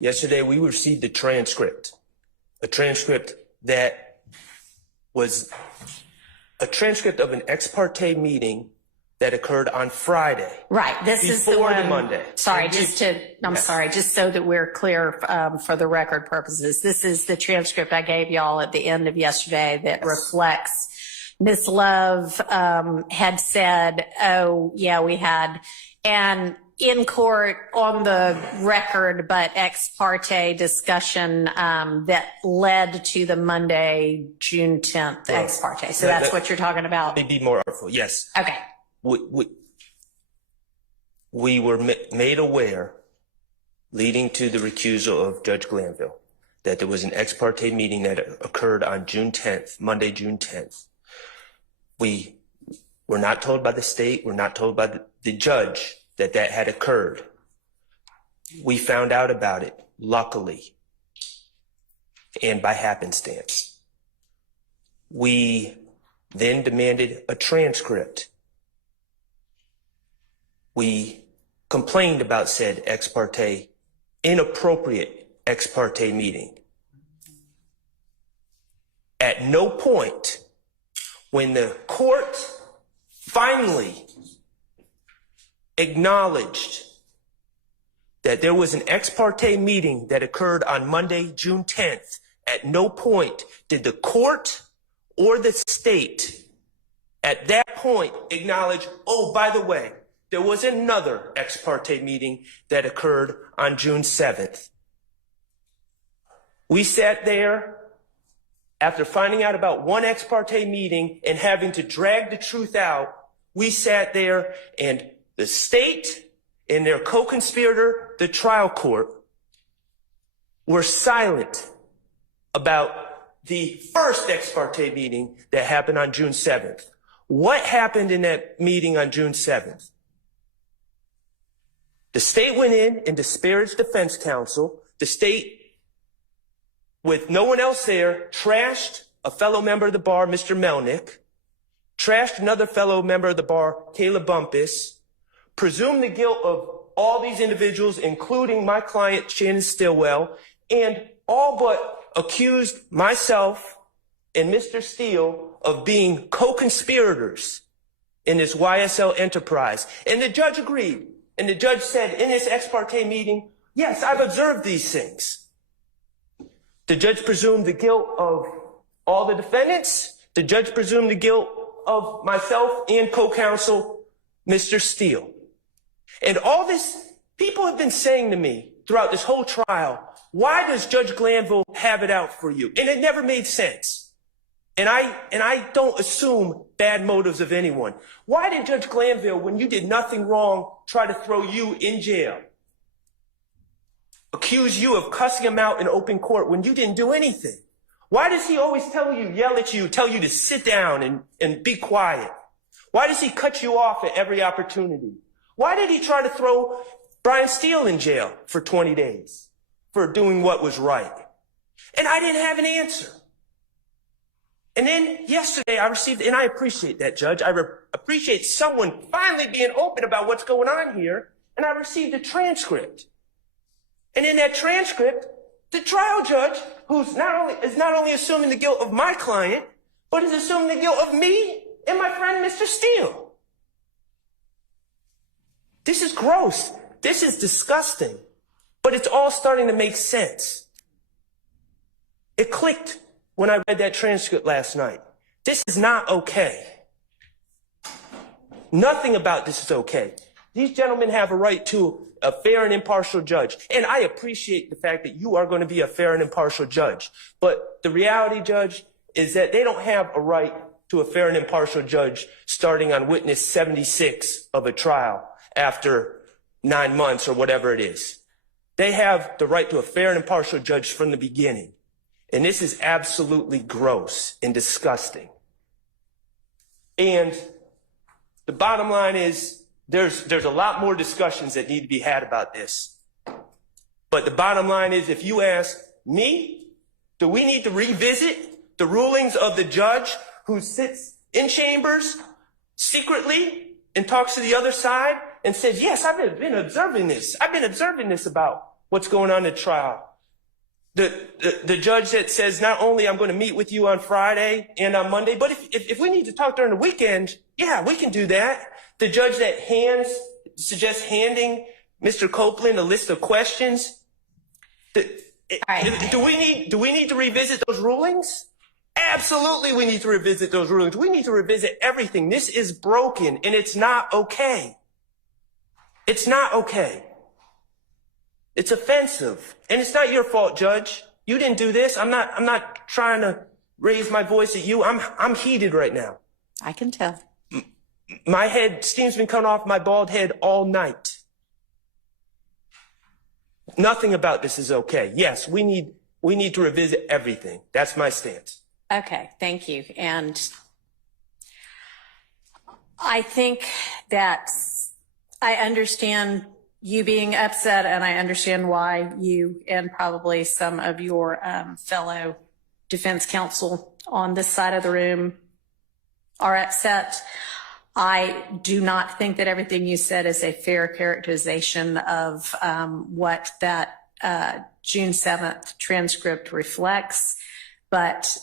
Yesterday, we received a transcript that was a transcript of an ex parte meeting that occurred on Friday. Right. This is the before one. the Monday. Sorry, just so that we're clear for the record purposes. This is the transcript I gave y'all at the end of yesterday that reflects Ms. Love had said, oh, yeah, we had, and in court on the record, but ex parte discussion that led to the Monday, June 10th ex parte. So that's what you're talking about? Let me be more artful. Yes. Okay. We were made aware, leading to the recusal of Judge Glanville, that there was an ex parte meeting that occurred on June 10th, Monday, June 10th. We were not told by the state, we're not told by the judge that had occurred. We found out about it, luckily, and by happenstance. We then demanded a transcript. We complained about said ex parte, inappropriate ex parte meeting. At no point, when the court finally acknowledged that there was an ex parte meeting that occurred on Monday, June 10th, at no point did the court or the state at that point acknowledge, oh, by the way, there was another ex parte meeting that occurred on June 7th. We sat there after finding out about one ex parte meeting and having to drag the truth out. We sat there and the state and their co-conspirator, the trial court, were silent about the first ex parte meeting that happened on June 7th. What happened in that meeting on June 7th? The state went in and disparaged defense counsel. The state, with no one else there, trashed a fellow member of the bar, Mr. Melnick, trashed another fellow member of the bar, Kayla Bumpus, presumed the guilt of all these individuals, including my client, Shannon Stillwell, and all but accused myself and Mr. Steele of being co-conspirators in this YSL enterprise. And the judge agreed. And the judge said in this ex parte meeting, yes, I've observed these things. The judge presumed the guilt of all the defendants. The judge presumed the guilt of myself and co-counsel, Mr. Steele. And all this, people have been saying to me throughout this whole trial, why does Judge Glanville have it out for you? And it never made sense. And I don't assume bad motives of anyone. Why did Judge Glanville, when you did nothing wrong, try to throw you in jail? Accuse you of cussing him out in open court when you didn't do anything? Why does he always tell you, yell at you, tell you to sit down and be quiet? Why does he cut you off at every opportunity? Why did he try to throw Brian Steele in jail for 20 days for doing what was right? And I didn't have an answer. And then yesterday I received, and I appreciate that, Judge. I appreciate someone finally being open about what's going on here. And I received a transcript. And in that transcript, the trial judge, who's not only assuming the guilt of my client, but is assuming the guilt of me and my friend, Mr. Steele. This is gross. This is disgusting. But it's all starting to make sense. It clicked when I read that transcript last night. This is not okay. Nothing about this is okay. These gentlemen have a right to a fair and impartial judge. And I appreciate the fact that you are going to be a fair and impartial judge. But the reality, Judge, is that they don't have a right to a fair and impartial judge starting on witness 76 of a trial after 9 months or whatever it is. They have the right to a fair and impartial judge from the beginning. And this is absolutely gross and disgusting. And the bottom line is there's a lot more discussions that need to be had about this. But the bottom line is, if you ask me, do we need to revisit the rulings of the judge who sits in chambers secretly and talks to the other side and says, yes, I've been observing this. I've been observing this about what's going on in the trial. The judge that says, not only I'm going to meet with you on Friday and on Monday, but if we need to talk during the weekend, yeah, we can do that. The judge that suggests handing Mr. Copeland a list of questions. Do we need to revisit those rulings? Absolutely, we need to revisit those rulings. We need to revisit everything. This is broken, and it's not okay. It's not okay. It's offensive, and it's not your fault, Judge. You didn't do this. I'm not trying to raise my voice at you. I'm heated right now. I can tell. My steam's been coming off my bald head all night. Nothing about this is okay. Yes, we need to revisit everything. That's my stance. Okay, thank you. And I think that I understand you being upset, and I understand why you and probably some of your fellow defense counsel on this side of the room are upset. I do not think that everything you said is a fair characterization of what that June 7th transcript reflects. But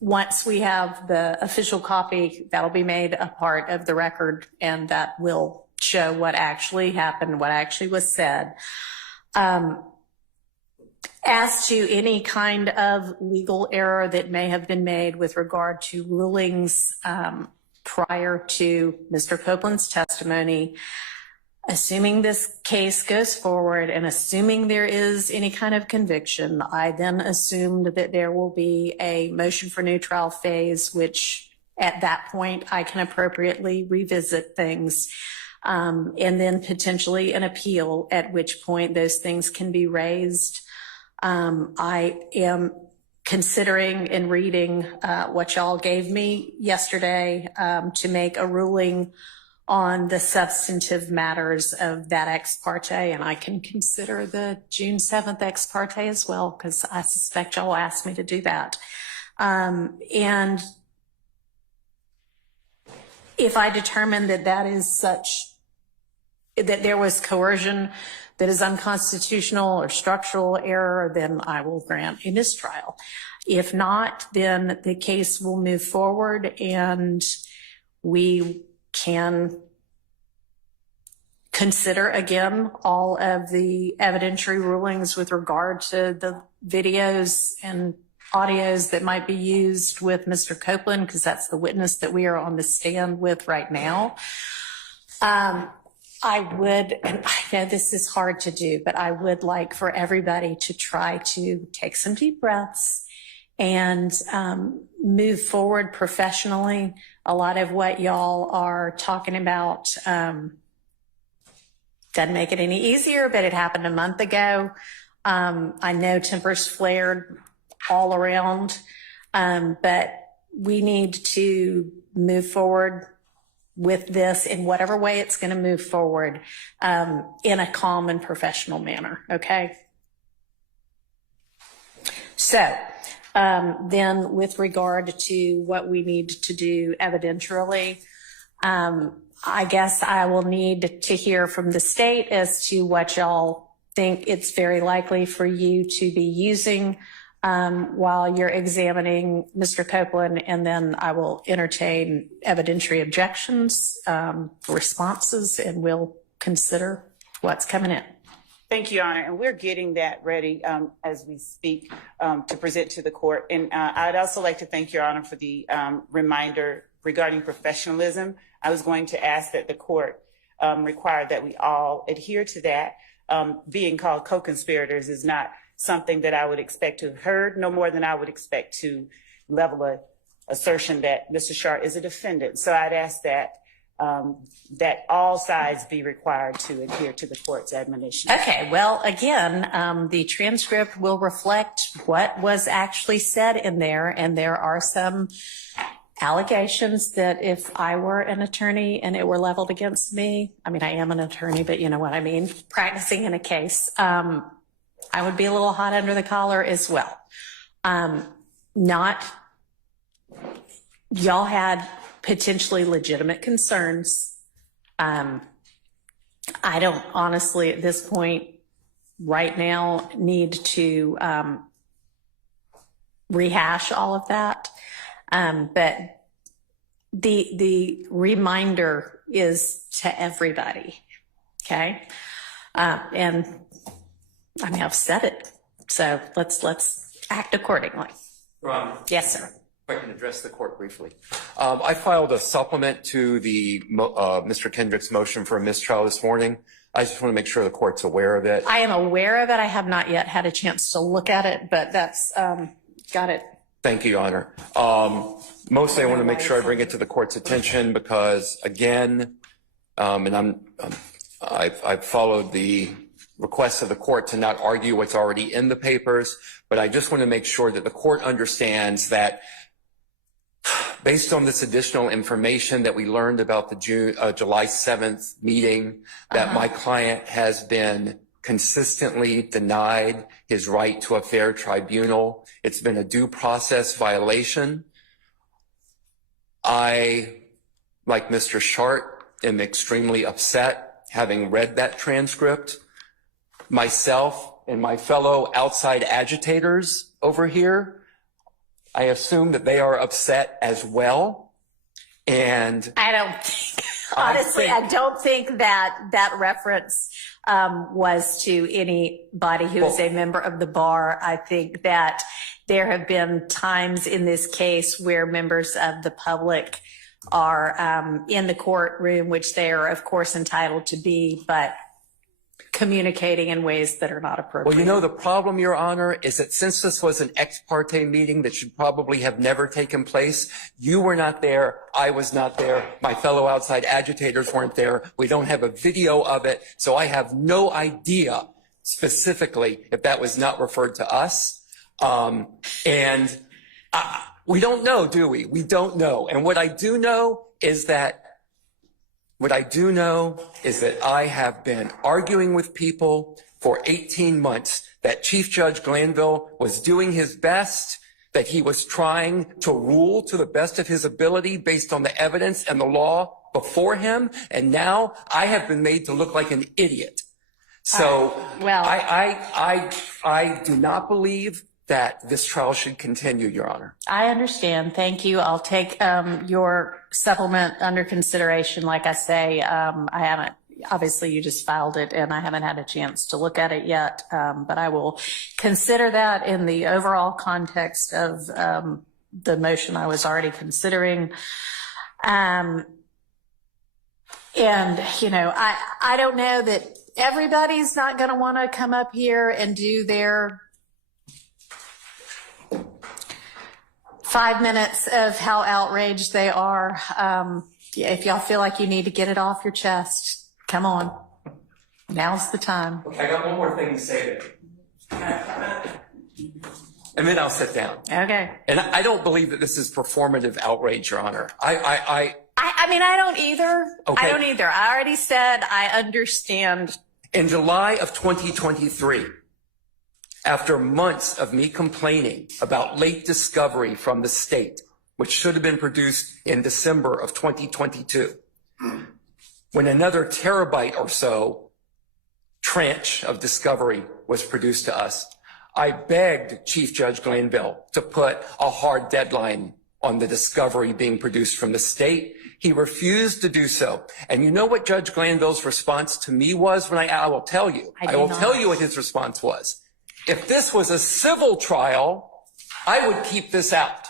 once we have the official copy, that'll be made a part of the record, and that will show what actually happened, what actually was said. As to any kind of legal error that may have been made with regard to rulings prior to Mr. Copeland's testimony, assuming this case goes forward and assuming there is any kind of conviction, I then assumed that there will be a motion for new trial phase, which at that point I can appropriately revisit things, and then potentially an appeal, at which point those things can be raised. I am considering and reading what y'all gave me yesterday to make a ruling on the substantive matters of that ex parte, and I can consider the June 7th ex parte as well, because I suspect y'all asked me to do that. And if I determine that that is such, that there was coercion that is unconstitutional or structural error, then I will grant a mistrial. If not, then the case will move forward and we can consider again all of the evidentiary rulings with regard to the videos and audios that might be used with Mr. Copeland, because that's the witness that we are on the stand with right now. I would, and I know this is hard to do, but I would like for everybody to try to take some deep breaths and move forward professionally. A lot of what y'all are talking about doesn't make it any easier, but it happened a month ago. I know tempers flared all around, but we need to move forward with this in whatever way it's going to move forward in a calm and professional manner, okay? So then with regard to what we need to do evidentially, I guess I will need to hear from the state as to what y'all think it's very likely for you to be using while you're examining Mr. Copeland, and then I will entertain evidentiary objections, responses, and we'll consider what's coming in. Thank you, Your Honor, and we're getting that ready as we speak to present to the court. And I'd also like to thank Your Honor for the reminder regarding professionalism. I was going to ask that the court require that we all adhere to that. Being called co-conspirators is not something that I would expect to have heard, no more than I would expect to level a assertion that Mr. Sharp is a defendant. So I'd ask that that all sides be required to adhere to the court's admonition. Okay, well, again, the transcript will reflect what was actually said in there, and there are some allegations that if I were an attorney and it were leveled against me, I mean, I am an attorney, but you know what I mean, practicing in a case, I would be a little hot under the collar as well. Y'all had potentially legitimate concerns. I don't honestly at this point right now need to rehash all of that. But the reminder is to everybody, okay? And I mean, I've said it, so let's act accordingly. Ron, Yes, sir. if I can address the court briefly. I filed a supplement to the Mr. Kendrick's motion for a mistrial this morning. I just want to make sure the court's aware of it. I am aware of it. I have not yet had a chance to look at it, but that's got it. Thank you, Your Honor. Mostly I want to make sure I bring it to the court's attention because, again, and I've followed the request of the court to not argue what's already in the papers, but I just want to make sure that the court understands that based on this additional information that we learned about the July 7th meeting, that my client has been consistently denied his right to a fair tribunal. It's been a due process violation. I, like Mr. Shart, am extremely upset having read that transcript. Myself and my fellow outside agitators over here, I assume that they are upset as well. And I don't think, honestly, I don't think that reference was to anybody who is a member of the bar. I think that there have been times in this case where members of the public are in the courtroom, which they are, of course, entitled to be, but communicating in ways that are not appropriate. well, you know, the problem, Your Honor, is that since this was an ex parte meeting that should probably have never taken place, you were not there, I was not there, my fellow outside agitators weren't there, we don't have a video of it, so I have no idea specifically if that was not referred to us. We don't know, do we? We don't know. And what I do know is that I have been arguing with people for 18 months that Chief Judge Glanville was doing his best, that he was trying to rule to the best of his ability based on the evidence and the law before him. And now I have been made to look like an idiot. So well, I do not believe that this trial should continue, Your Honor. I understand. Thank you. I'll take your supplement under consideration. Like I say, I haven't, obviously you just filed it and I haven't had a chance to look at it yet, but I will consider that in the overall context of the motion I was already considering. And, you know, I don't know that everybody's not going to want to come up here and do their 5 minutes of how outraged they are. If y'all feel like you need to get it off your chest, come on. Now's the time. Okay, I got one more thing to say there. And then I'll sit down. Okay. And I don't believe that this is performative outrage, Your Honor. I mean, I don't either. Okay. I don't either. I already said I understand. In July of 2023, after months of me complaining about late discovery from the state, which should have been produced in December of 2022, when another terabyte or so tranche of discovery was produced to us, I begged Chief Judge Glanville to put a hard deadline on the discovery being produced from the state. He refused to do so. And you know what Judge Glanville's response to me was? I will tell you. I will tell you what his response was. If this was a civil trial, I would keep this out.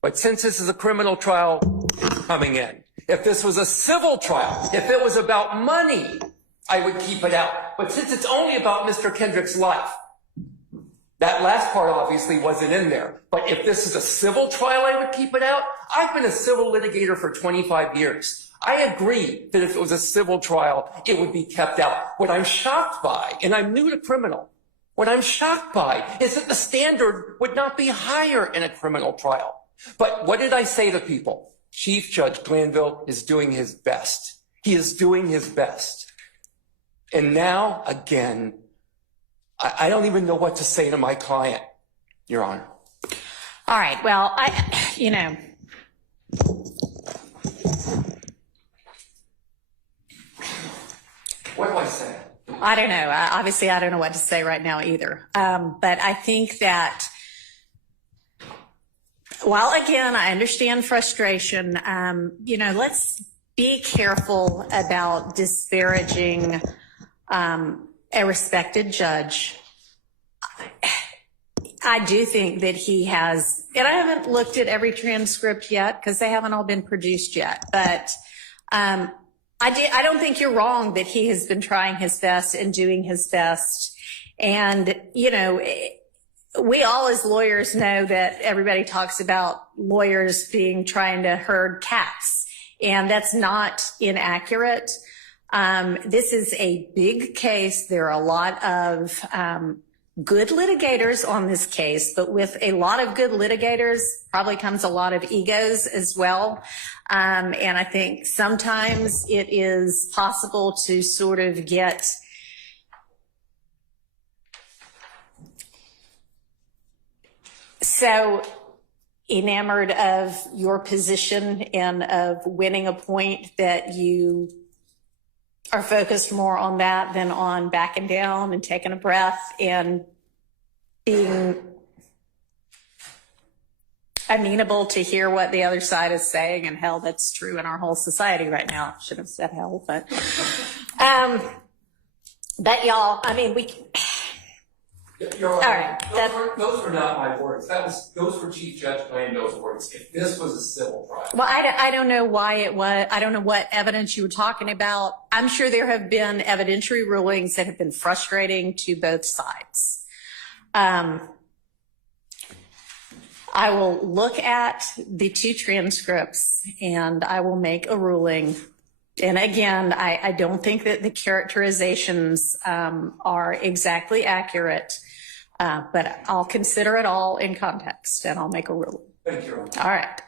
But since this is a criminal trial, it's coming in. If this was a civil trial, if it was about money, I would keep it out. But since it's only about Mr. Kendrick's life, that last part obviously wasn't in there. But if this is a civil trial, I would keep it out. I've been a civil litigator for 25 years. I agree that if it was a civil trial, it would be kept out. What I'm shocked by, and I'm new to criminal, what I'm shocked by is that the standard would not be higher in a criminal trial. But what did I say to people? Chief Judge Glanville is doing his best. He is doing his best. And now, again, I don't even know what to say to my client, Your Honor. All right. Well, you know. What do I say? I don't know. Obviously, I don't know what to say right now either. But I think that, while again, I understand frustration, let's be careful about disparaging a respected judge. I do think that he has, and I haven't looked at every transcript yet because they haven't all been produced yet, but I don't think you're wrong that he has been trying his best and doing his best. And, we all as lawyers know that everybody talks about lawyers trying to herd cats, and that's not inaccurate. This is a big case. There are a lot of good litigators on this case, but with a lot of good litigators probably comes a lot of egos as well. And I think sometimes it is possible to sort of get so enamored of your position and of winning a point that you are focused more on that than on backing down and taking a breath and being amenable to hear what the other side is saying. And hell, that's true in our whole society right now. Should have said hell, but y'all, You're all right. Those were not my words. Those were Chief Judge Lando's words. If this was a civil trial. Well, I don't know why it was. I don't know what evidence you were talking about. I'm sure there have been evidentiary rulings that have been frustrating to both sides. I will look at the two transcripts and I will make a ruling. And again, I don't think that the characterizations are exactly accurate, but I'll consider it all in context and I'll make a ruling. Thank you. All right.